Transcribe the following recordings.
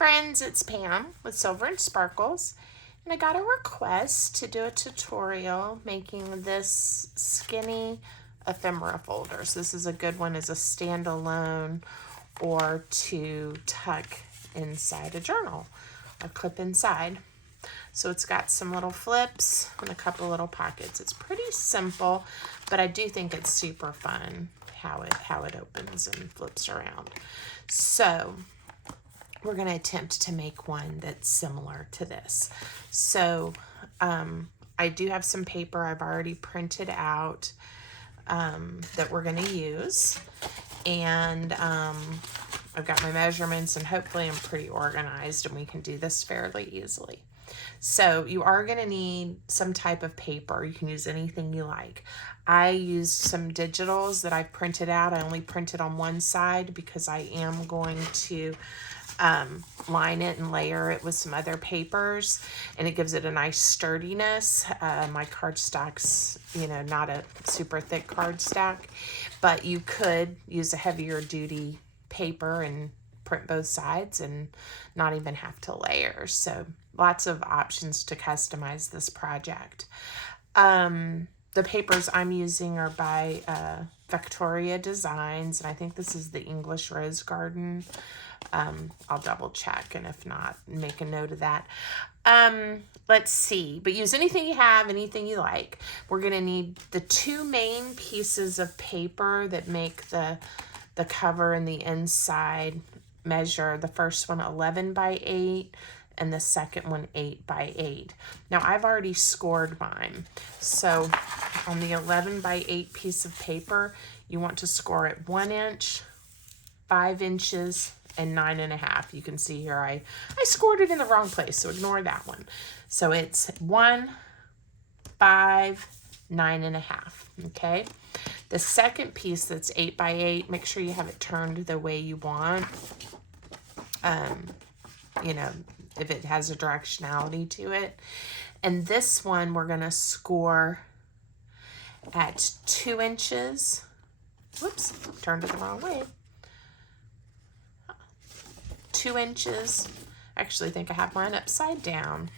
friends, it's Pam with Silver and Sparkles, and I got a request to do a tutorial making this skinny ephemera folder. So this is a good one as a standalone or to tuck inside a journal or clip inside. So it's got some little flips and a couple little pockets. It's pretty simple, but I do think it's super fun how it opens and flips around. So we're going to attempt to make one that's similar to this. So I do have some paper I've already printed out that we're going to use. And I've got my measurements, and hopefully I'm pretty organized and we can do this fairly easily. So you are going to need some type of paper. You can use anything you like. I used some digitals that I printed out. I only printed on one side because I am going to line it and layer it with some other papers, and it gives it a nice sturdiness. My cardstock's, not a super thick cardstock, but you could use a heavier duty paper and print both sides and not even have to layer. So lots of options to customize this project. The papers I'm using are by Victoria Designs, and I think this is the English Rose Garden. I'll double check, and if not, make a note of that. Let's see, but use anything you have, anything you like. We're going to need the two main pieces of paper that make the cover and the inside measure. The first one 11 by 8 and the second one 8 by 8. Now I've already scored mine. So on the 11 by 8 piece of paper, you want to score it 1 inch, 5 inches, and 9.5. You can see here I scored it in the wrong place, so ignore that one. So it's 1, 5, 9.5. Okay. The second piece that's 8 by 8, make sure you have it turned the way you want. If it has a directionality to it. And this one we're going to score at 2 inches. Whoops, turned it the wrong way. 2 inches. Actually, I think I have mine upside down.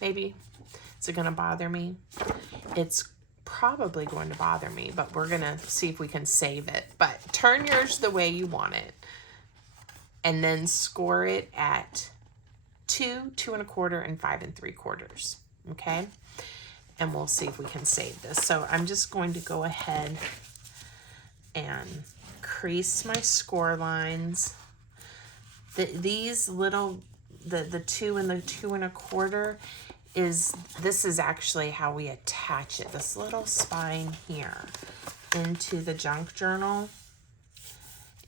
Maybe. Is it going to bother me? It's probably going to bother me, but we're going to see if we can save it. But turn yours the way you want it. And then score it at 2, 2 1/4, and 5 3/4. Okay? And we'll see if we can save this. So I'm just going to go ahead and crease my score lines. These little, the 2 and the 2 1/4 this is actually how we attach it. This little spine here into the junk journal.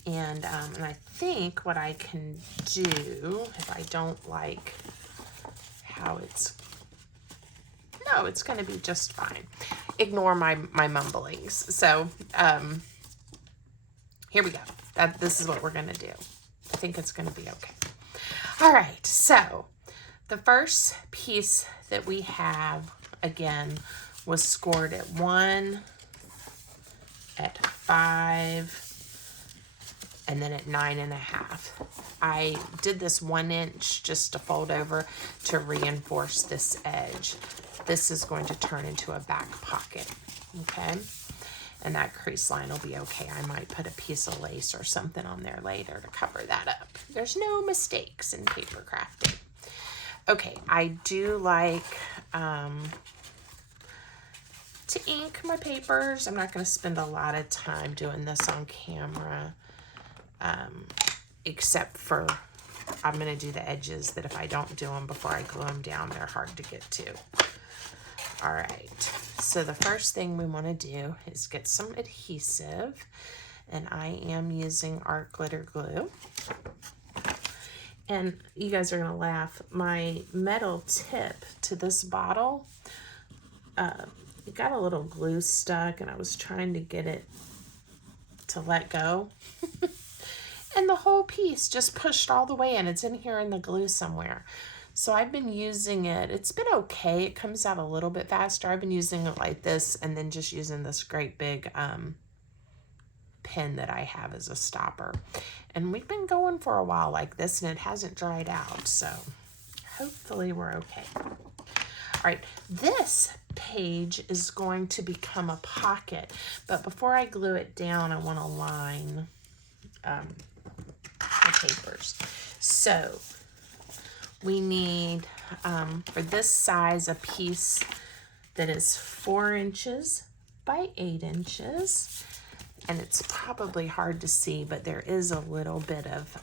And I think what I can do, if I don't like how no, it's going to be just fine. Ignore my mumblings. So here we go. This is what we're going to do. I think it's going to be okay. All right, so the first piece that we have, again, was scored at 1, at 5, and then at 9.5. I did this 1 inch just to fold over to reinforce this edge. This is going to turn into a back pocket, okay? And that crease line will be okay. I might put a piece of lace or something on there later to cover that up. There's no mistakes in paper crafting. Okay, I do like to ink my papers. I'm not going to spend a lot of time doing this on camera, except for I'm going to do the edges that if I don't do them before I glue them down, they're hard to get to. All right, so the first thing we want to do is get some adhesive, and I am using art glitter glue. And you guys are going to laugh. My metal tip to this bottle, it got a little glue stuck, and I was trying to get it to let go. And the whole piece just pushed all the way in. It's in here in the glue somewhere. So I've been using it. It's been okay. It comes out a little bit faster. I've been using it like this and then just using this great big pin that I have as a stopper. And we've been going for a while like this, and it hasn't dried out, so hopefully we're okay. All right, this page is going to become a pocket, but before I glue it down, I want to line the papers. So we need, for this size, a piece that is 4 inches by 8 inches. And it's probably hard to see, but there is a little bit of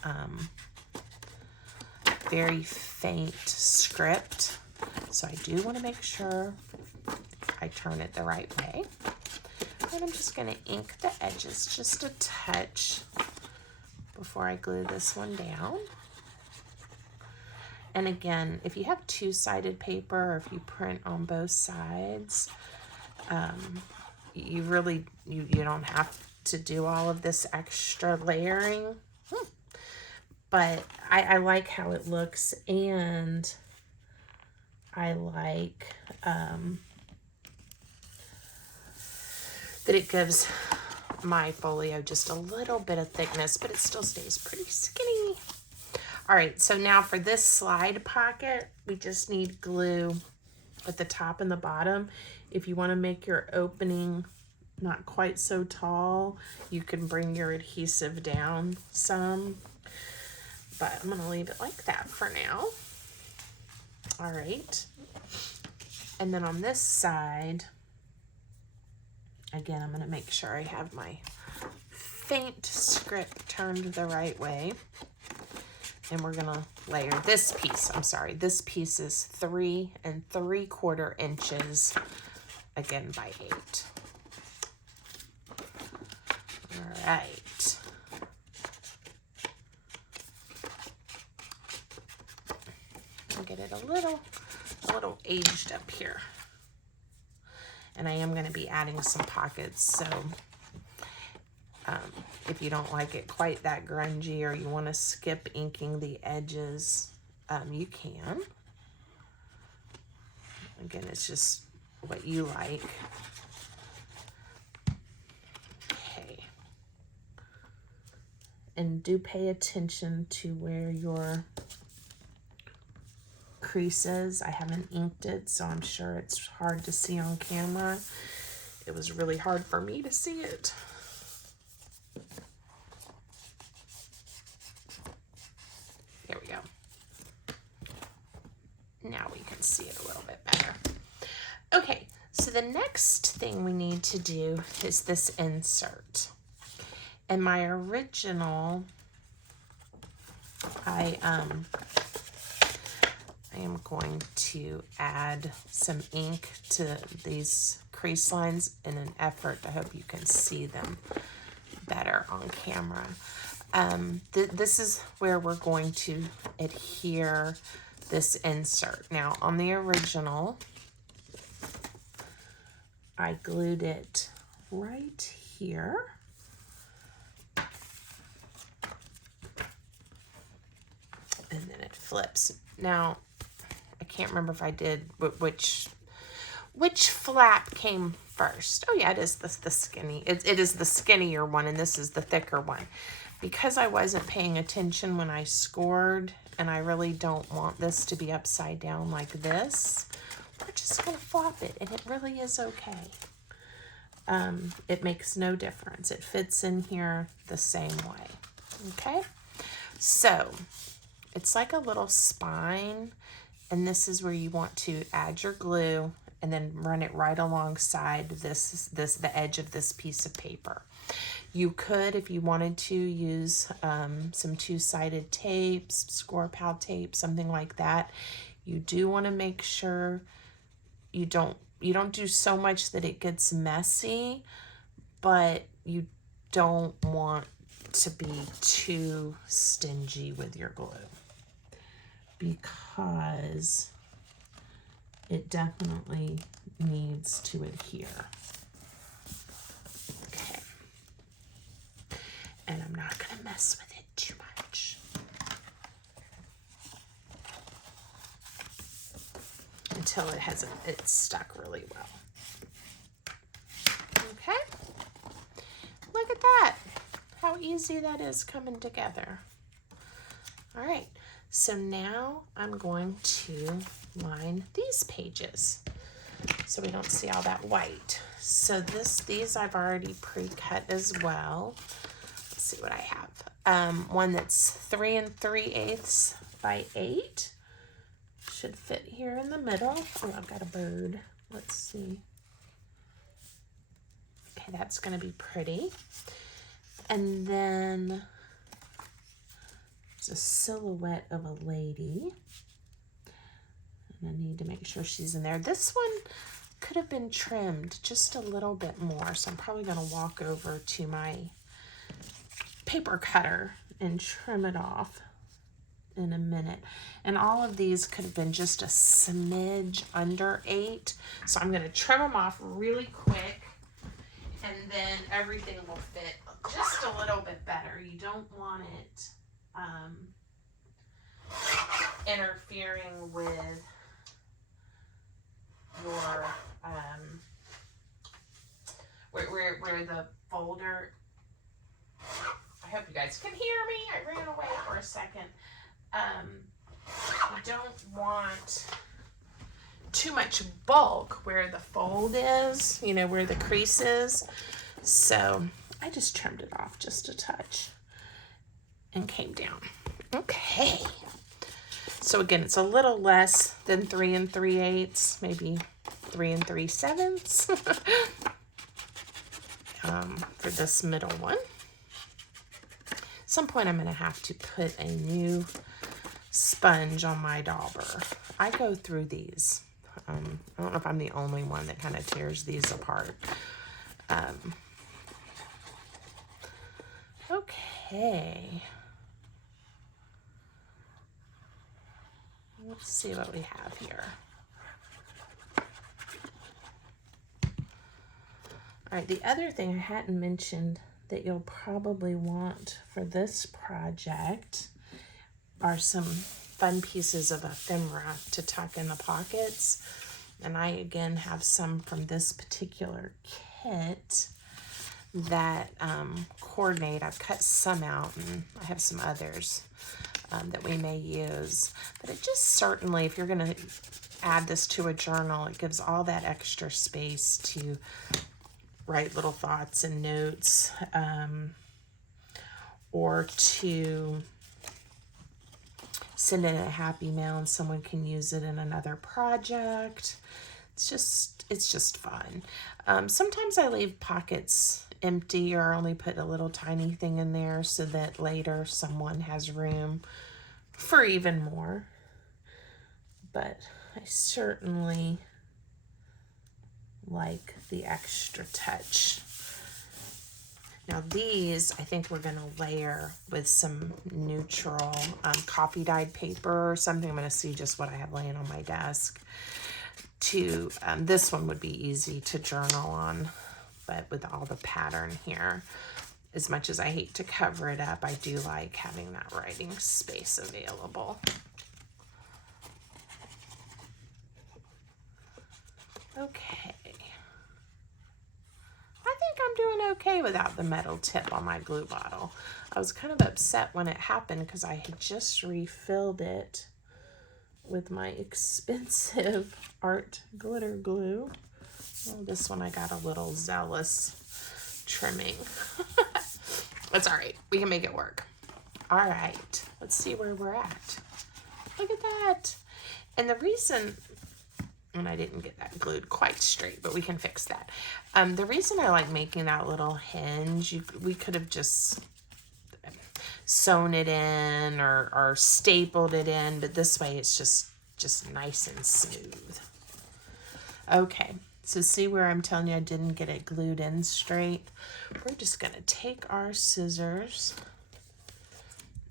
very faint script. So I do want to make sure I turn it the right way. And I'm just going to ink the edges just a touch before I glue this one down. And again, if you have two-sided paper, or if you print on both sides, you really, you don't have to do all of this extra layering. But I like how it looks, and I like that it gives my folio just a little bit of thickness, but it still stays pretty skinny. All right, so now for this slide pocket, we just need glue at the top and the bottom. If you want to make your opening not quite so tall, you can bring your adhesive down some, but I'm going to leave it like that for now. All right, and then on this side, again, I'm going to make sure I have my faint script turned the right way. And we're going to layer this piece. I'm sorry, this piece is 3 3/4 inches, again by 8. All right. I'll get it a little aged up here. And I am going to be adding some pockets, so if you don't like it quite that grungy, or you want to skip inking the edges, you can. Again, it's just what you like. Okay. And do pay attention to where your crease is. I haven't inked it, so I'm sure it's hard to see on camera. It was really hard for me to see it. There we go. Now we can see it a little bit better. Okay, so the next thing we need to do is this insert. And my original, I am going to add some ink to these crease lines in an effort. I hope you can see them better on camera. This is where we're going to adhere this insert. Now, on the original, I glued it right here. And then it flips. Now, I can't remember if I did which flap came first. Oh yeah, it is the skinny. It is the skinnier one, and this is the thicker one. Because I wasn't paying attention when I scored, and I really don't want this to be upside down like this, we're just going to flop it, and it really is okay. It makes no difference. It fits in here the same way. Okay? So, it's like a little spine, and this is where you want to add your glue and then run it right alongside the edge of this piece of paper. You could, if you wanted to, use some two-sided tapes, score pal tape, something like that. You do want to make sure you don't do so much that it gets messy, but you don't want to be too stingy with your glue, because it definitely needs to adhere. Okay. And I'm not going to mess with it too much. Until it's stuck really well. Okay. Look at that. easy that is coming together. All right, so now I'm going to line these pages so we don't see all that white. So these I've already pre-cut as well. Let's see what I have. One that's 3 3/8 by 8. Should fit here in the middle. Oh, I've got a bird. Let's see. Okay, that's going to be pretty. And then there's a silhouette of a lady. And I need to make sure she's in there. This one could have been trimmed just a little bit more. So I'm probably going to walk over to my paper cutter and trim it off in a minute. And all of these could have been just a smidge under 8. So I'm going to trim them off really quick, and then everything will fit just a little bit better. You don't want it interfering with your where the folder. I hope you guys can hear me. I ran away for a second. You don't want too much bulk where the fold is, you know, where the crease is. So I just trimmed it off just a touch and came down. Okay. So again, it's a little less than 3 3/8, maybe 3 3/7 for this middle one. At some point I'm going to have to put a new sponge on my dauber. I go through these. I don't know if I'm the only one that kind of tears these apart. Okay. Let's see what we have here. All right, the other thing I hadn't mentioned that you'll probably want for this project are some fun pieces of ephemera to tuck in the pockets. And I, again, have some from this particular kit that coordinate. I've cut some out, and I have some others that we may use. But it just certainly, if you're going to add this to a journal, it gives all that extra space to write little thoughts and notes, or to send in a happy mail and someone can use it in another project. It's just fun. Sometimes I leave pockets empty or only put a little tiny thing in there so that later someone has room for even more. But I certainly like the extra touch. Now these, I think we're going to layer with some neutral coffee dyed paper or something. I'm going to see just what I have laying on my desk. This one would be easy to journal on, but with all the pattern here, as much as I hate to cover it up, I do like having that writing space available. Okay. I think I'm doing okay without the metal tip on my glue bottle. I was kind of upset when it happened because I had just refilled it with my expensive art glitter glue. Well, this one I got a little zealous trimming. That's all right. We can make it work. All right. Let's see where we're at. Look at that. And the reason, and I didn't get that glued quite straight, but we can fix that. The reason I like making that little hinge, we could have just sewn it in or stapled it in, but this way it's just nice and smooth. Okay, so see where I'm telling you I didn't get it glued in straight? We're just going to take our scissors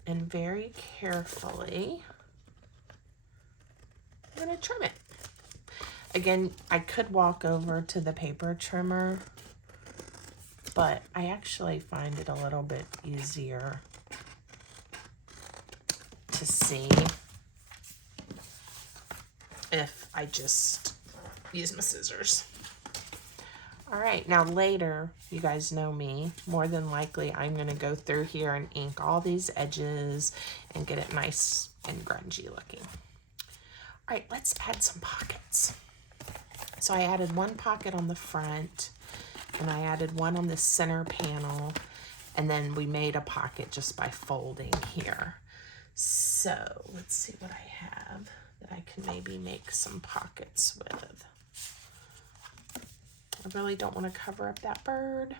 and very carefully, I'm going to trim it. Again, I could walk over to the paper trimmer, but I actually find it a little bit easier to see if I just use my scissors. All right, now later, you guys know me, more than likely I'm gonna go through here and ink all these edges and get it nice and grungy looking. All right, let's add some pockets. So I added one pocket on the front, and I added one on the center panel, and then we made a pocket just by folding here. So let's see what I have that I can maybe make some pockets with. I really don't want to cover up that bird.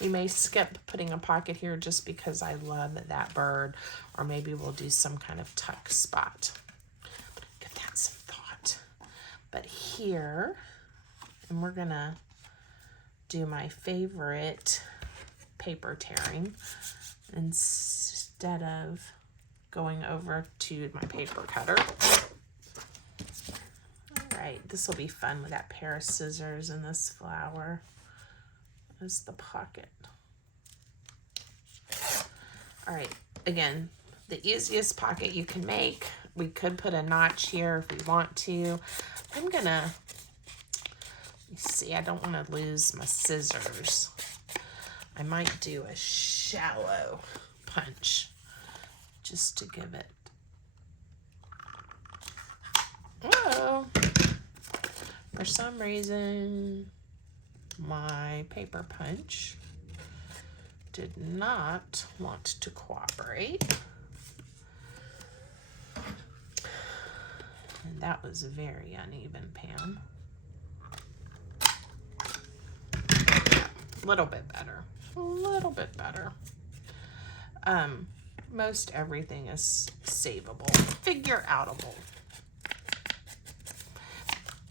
We may skip putting a pocket here just because I love that bird, or maybe we'll do some kind of tuck spot. Give that some thought. But here, and we're gonna do my favorite paper tearing instead of going over to my paper cutter. Right, this will be fun with that pair of scissors and this flower as the pocket. All right, again, the easiest pocket you can make. We could put a notch here if we want to. I'm gonna, let me see, I don't want to lose my scissors. I might do a shallow punch just to give it. Oh, for some reason, my paper punch did not want to cooperate. And that was very uneven, Pam. A little bit better. A little bit better. Most everything is savable, figure outable.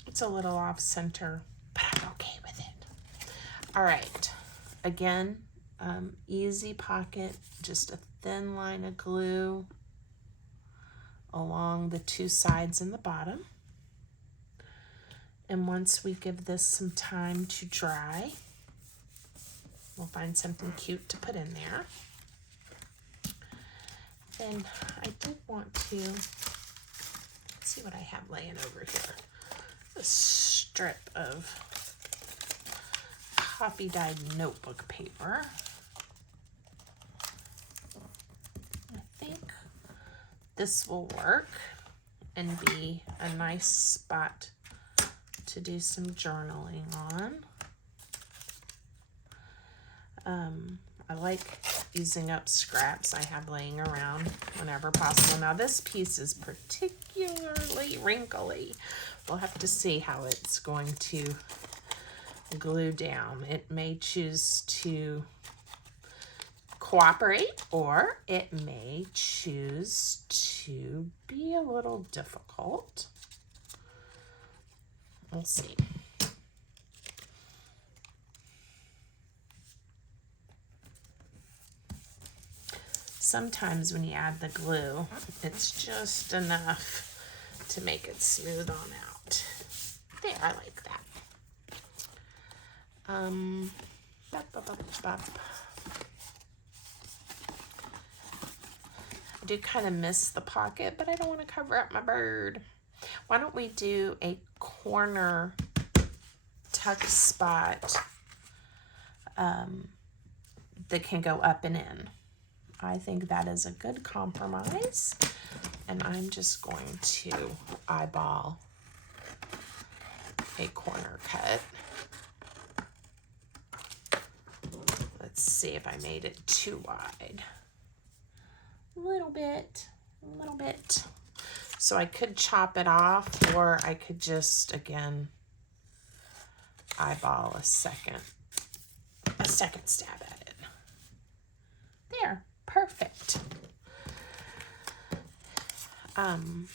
It's a little off center, but I'm okay with it. All right, again, easy pocket, just a thin line of glue along the two sides and the bottom. And once we give this some time to dry, we'll find something cute to put in there. Then I did want to, let's see what I have laying over here. A strip of coffee dyed notebook paper. I think this will work and be a nice spot to do some journaling on. I like using up scraps I have laying around whenever possible. Now this piece is particularly wrinkly. We'll have to see how it's going to glue down. It may choose to cooperate, or it may choose to be a little difficult. We'll see. Sometimes when you add the glue, it's just enough to make it smooth on out. There, I like that. I do kind of miss the pocket, but I don't want to cover up my bird. Why don't we do a corner tuck spot that can go up and in? I think that is a good compromise, and I'm just going to eyeball a corner cut. Let's see if I made it too wide. A little bit. So I could chop it off, or I could just, again, eyeball a second stab at it. There. Perfect. In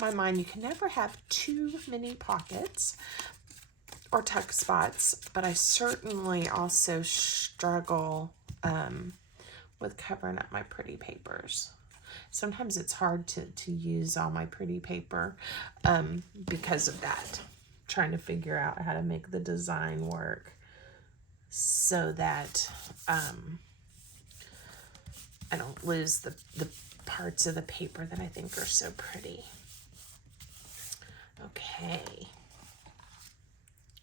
my mind, you can never have too many pockets or tuck spots, but I certainly also struggle with covering up my pretty papers. Sometimes it's hard to use all my pretty paper because of that. Trying to figure out how to make the design work so that I don't lose the parts of the paper that I think are so pretty. Okay.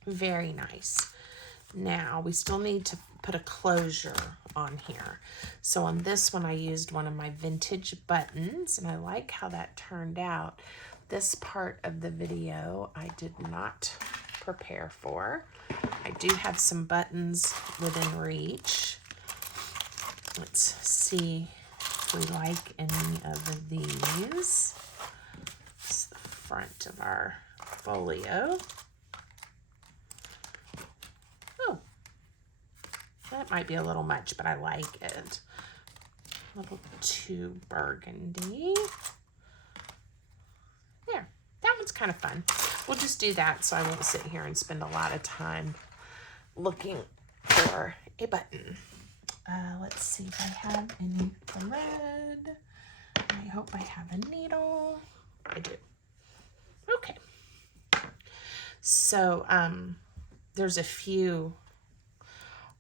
Very nice. Now we still need to put a closure on here. So on this one I used one of my vintage buttons, and I like how that turned out. This part of the video I did not prepare for. I do have some buttons within reach. Let's see if we like any of these. It's the front of our folio. Oh, that might be a little much, but I like it. A little too burgundy. There, that one's kind of fun. We'll just do that so I won't sit here and spend a lot of time looking for a button. Let's see if I have any thread. I hope I have a needle. I do. Okay. So there's a few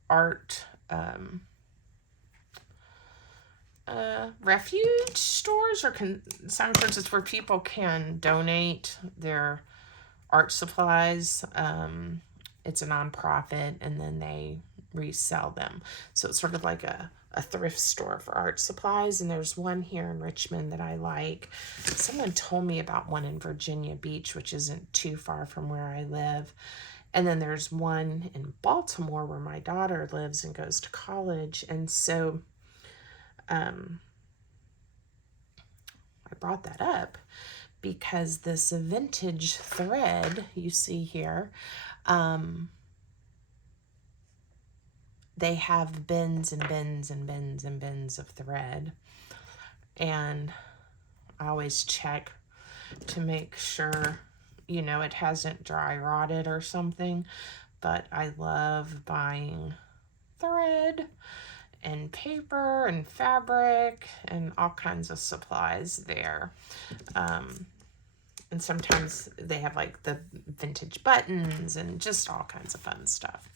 art refuge stores or consignment where people can donate their art supplies. It's a nonprofit, and then they resell them. So it's sort of like a thrift store for art supplies. And there's one here in Richmond that I like. Someone told me about one in Virginia Beach, which isn't too far from where I live. And then there's one in Baltimore where my daughter lives and goes to college. And so I brought that up because this vintage thread you see here, they have bins and bins and bins and bins of thread. And I always check to make sure, you know, it hasn't dry rotted or something. But I love buying thread and paper and fabric and all kinds of supplies there. And sometimes they have like the vintage buttons and just all kinds of fun stuff.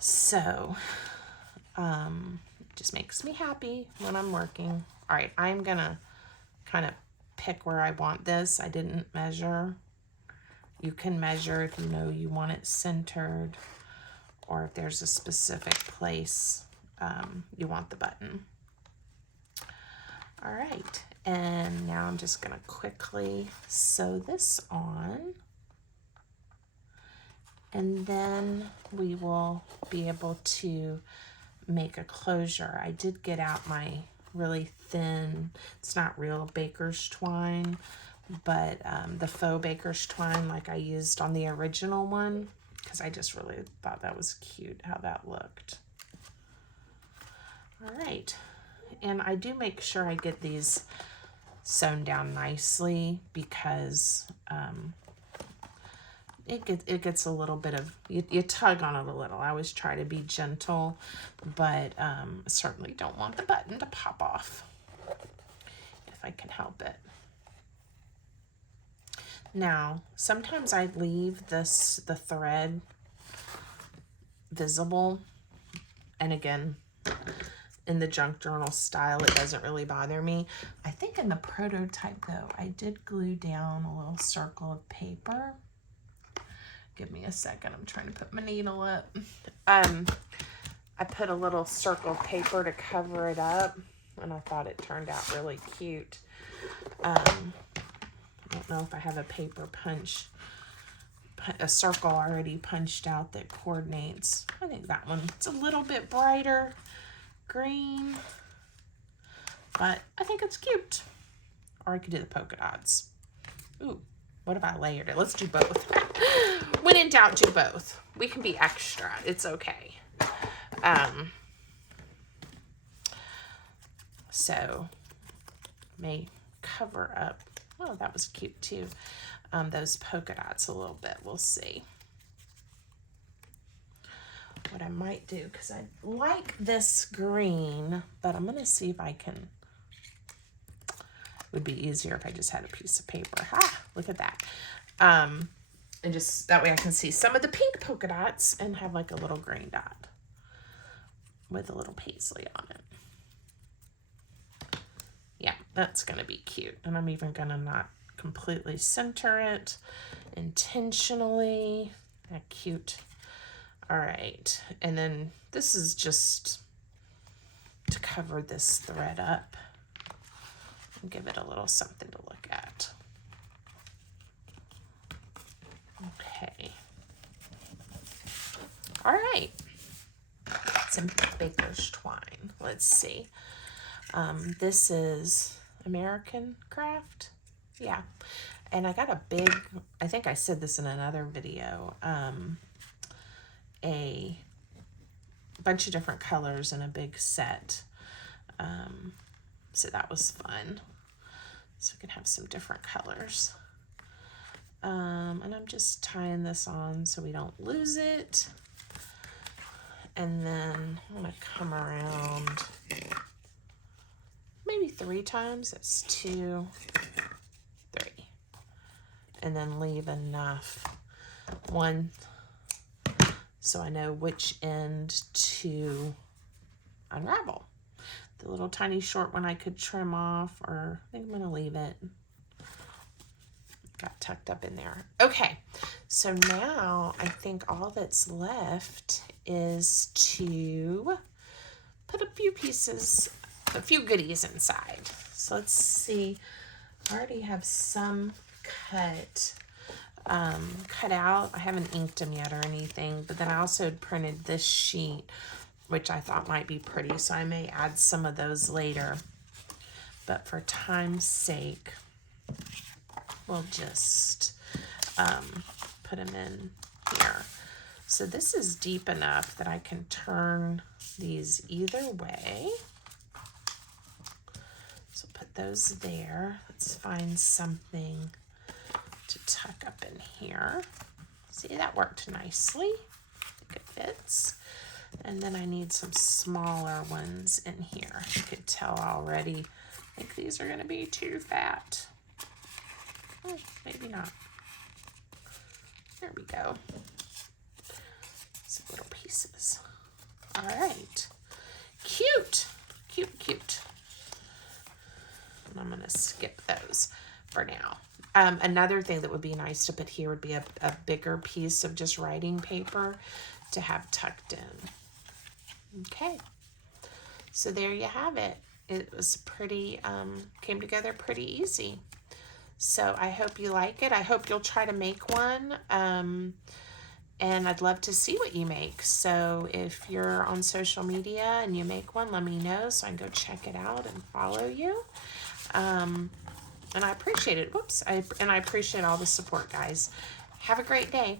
So, it just makes me happy when I'm working. All right, I'm gonna kind of pick where I want this. I didn't measure. You can measure if you know you want it centered, or if there's a specific place you want the button. All right, and now I'm just gonna quickly sew this on, and then we will be able to make a closure. I did get out my really thin, it's not real baker's twine, but the faux baker's twine like I used on the original one, because I just really thought that was cute how that looked. All right, and I do make sure I get these sewn down nicely because it gets a little bit of, you tug on it a little. I always try to be gentle, but certainly don't want the button to pop off if I can help it. Now, sometimes I leave the thread visible, and again, in the junk journal style, it doesn't really bother me. I think in the prototype though, I did glue down a little circle of paper. Give me a second, I'm trying to put my needle up. I put a little circle of paper to cover it up, and I thought it turned out really cute. I don't know if I have a paper punch, a circle already punched out that coordinates. I think that one, it's a little bit brighter green, but I think it's cute. Or I could do the polka dots. Ooh, what if I layered it? Let's do both. When in doubt, do both. We can be extra. It's okay. So may cover up. Oh, that was cute too. Those polka dots a little bit. We'll see what I might do, because I like this green, but I'm gonna see if I can. It would be easier if I just had a piece of paper. Ha! Look at that. And just that way I can see some of the pink polka dots and have like a little green dot with a little paisley on it. Yeah, that's gonna be cute. And I'm even gonna not completely center it intentionally. Cute. All right, and then this is just to cover this thread up and give it a little something to look at. Okay. All right. Some baker's twine. Let's see. This is American Craft. Yeah. And I got a big, I think I said this in another video, a bunch of different colors in a big set. So that was fun. So we can have some different colors. And I'm just tying this on so we don't lose it. And then I'm going to come around maybe 3 times. That's 2, 3. And then leave enough, one, so I know which end to unravel. The little tiny short one I could trim off, or I think I'm going to leave it. Got tucked up in there. Okay, so now I think all that's left is to put a few pieces, a few goodies inside. So let's see. I already have some cut out. I haven't inked them yet or anything, but then I also had printed this sheet, which I thought might be pretty, so I may add some of those later. But for time's sake, we'll just put them in here. So this is deep enough that I can turn these either way. So put those there. Let's find something to tuck up in here. See, that worked nicely. I think it fits. And then I need some smaller ones in here. You could tell already. I think these are going to be too fat. Maybe not. There we go. Some little pieces. All right. Cute. Cute, cute. And I'm going to skip those for now. Another thing that would be nice to put here would be a bigger piece of just writing paper to have tucked in. Okay. So there you have it. It was pretty, came together pretty easy. So I hope you like it. I hope you'll try to make one. And I'd love to see what you make. So if you're on social media and you make one, let me know so I can go check it out and follow you. And I appreciate it. Whoops. And I appreciate all the support, guys. Have a great day.